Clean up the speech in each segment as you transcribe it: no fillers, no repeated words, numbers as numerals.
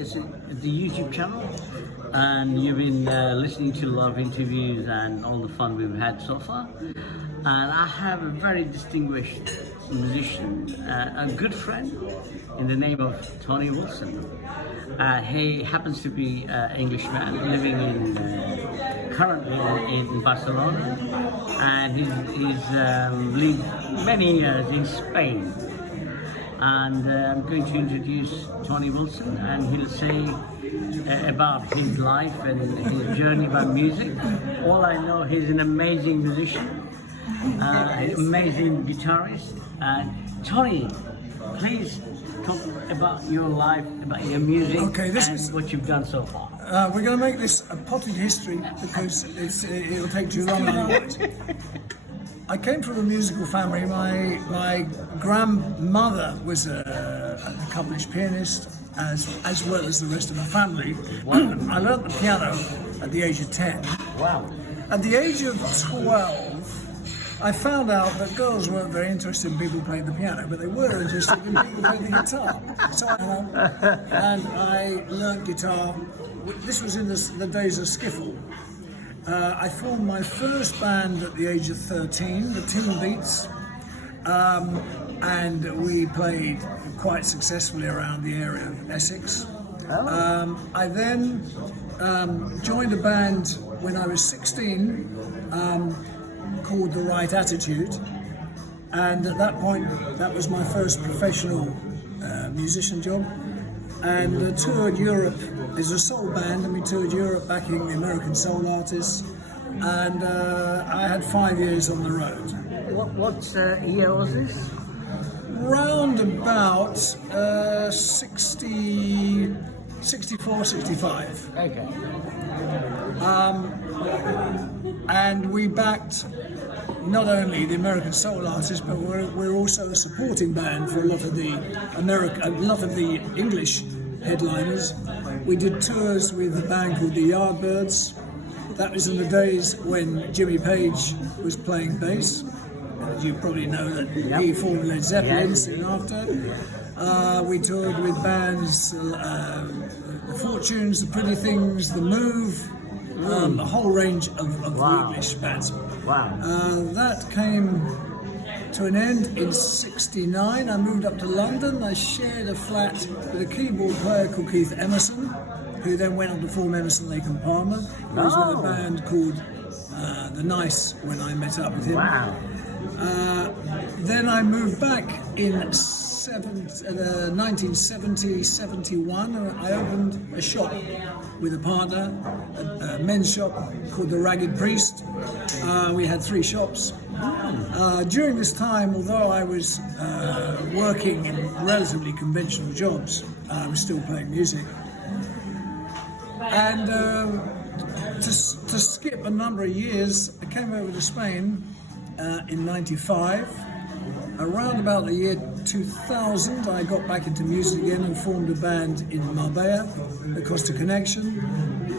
the YouTube channel, and you've been listening to a lot of interviews and all the fun we've had so far. And I have a very distinguished musician, a good friend, in the name of Tony Wilson. He happens to be an Englishman living currently in Barcelona, and he's lived many years in Spain. And I'm going to introduce Tony Wilson, and he'll say about his life and his journey by music. All I know, he's an amazing musician, an amazing guitarist. Tony, please talk about your life, about your music, and what you've done so far. We're going to make this a potted history because it'll take too long otherwise. I came from a musical family. My grandmother was an accomplished pianist, as well as the rest of the family. I learnt the piano at the age of 10. Wow. At the age of 12, I found out that girls weren't very interested in people playing the piano, but they were interested in people playing the guitar. So I learnt guitar. This was in the days of skiffle. I formed my first band at the age of 13, the Tin Beats, and we played quite successfully around the area of Essex. I then joined a band when I was 16 called The Right Attitude, and at that point that was my first professional musician job, and toured Europe as a soul band, and we toured Europe backing the American soul artists, and I had 5 years on the road. What year was this? Round about 64, 65. Okay. And we backed not only the American soul artists, but we're also a supporting band for a lot of the English headliners. We did tours with a band called the Yardbirds. That was in the days when Jimmy Page was playing bass. You probably know that he formed Led Zeppelin soon after. We toured with bands, The Fortunes, The Pretty Things, The Move, a whole range of English bands. Wow. That came to an end in '69. I moved up to London. I shared a flat with a keyboard player called Keith Emerson, who then went on to form Emerson, Lake and Palmer. He was with a band called The Nice when I met up with him. Wow. Then I moved back in 1970-71, and I opened a shop with a partner, a men's shop called The Ragged Priest. We had 3 shops. During this time, although I was working in relatively conventional jobs, I was still playing music. And to skip a number of years, I came over to Spain in '95. Around about the year 2000, I got back into music again and formed a band in Marbella, the Costa Connection.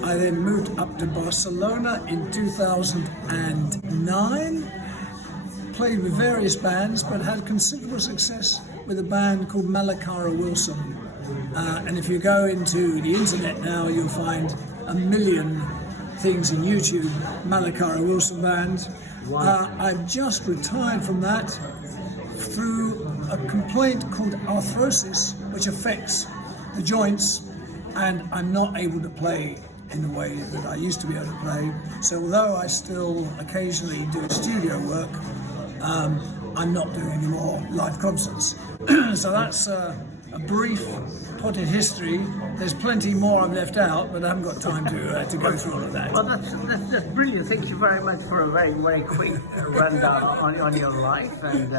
I then moved up to Barcelona in 2009, played with various bands, but had considerable success with a band called Malakara Wilson. And if you go into the internet now, you'll find a million things in YouTube, Malakara Wilson Band. Wow. I've just retired from that through a complaint called arthrosis, which affects the joints, and I'm not able to play in the way that I used to be able to play. So although I still occasionally do studio work, I'm not doing any more live concerts. So that's a brief potted history. There's plenty more I've left out, but I haven't got time to go through all of that. Well, that's brilliant. Thank you very much for a very, very quick rundown on your life. And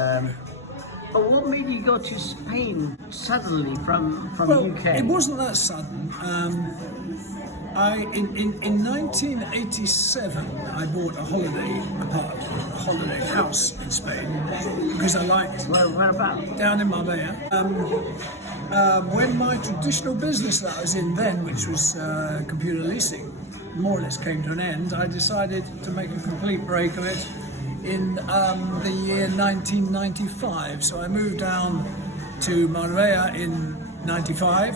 but what made you go to Spain suddenly from UK? It wasn't that sudden. In 1987, I bought a holiday house in Spain because I liked. Where about? Down in Marbella. When my traditional business that I was in then, which was computer leasing, more or less came to an end, I decided to make a complete break of it in the year 1995. So I moved down to Marbella in '95,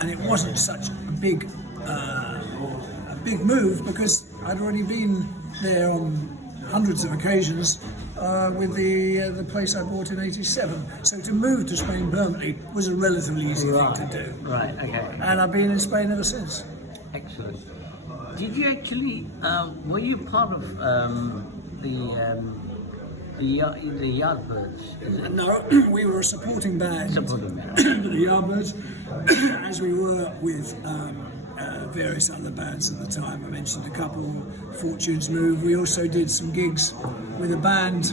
and it wasn't such a big move because I'd already been there on hundreds of occasions with the place I bought in '87. So to move to Spain permanently was a relatively easy thing to do. Right, okay. And I've been in Spain ever since. Excellent. Did you actually, were you part of the Yardbirds? Is it? No, we were a supporting band. Supporting band. The Yardbirds, as we were with various other bands at the time. I mentioned a couple, Fortune's Move. We also did some gigs with a band.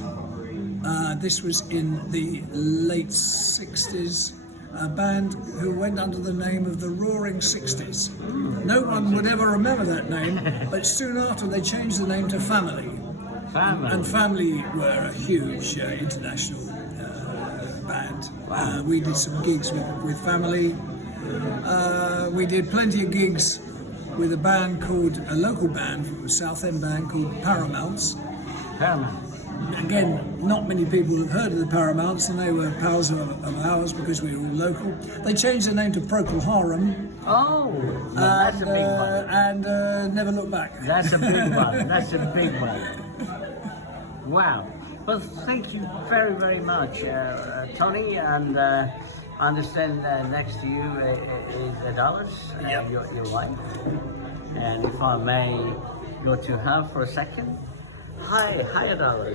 This was in the late 60s. A band who went under the name of the Roaring Sixties. No one would ever remember that name, but soon after they changed the name to Family. And Family were a huge international band. We did some gigs with Family. We did plenty of gigs with a local band, a South End band called Paramounts. Paramount. Again, not many people have heard of the Paramounts, and they were pals of ours because we were all local. They changed their name to Procol Harum. Oh, well, that's a big one. And never looked back. That's a big one. That's a big one. Wow. Well, thank you very, very much, Tony. And I understand next to you is Guitarist, Yep. your wife. And if I may go to her for a second. Hi, Guitarist.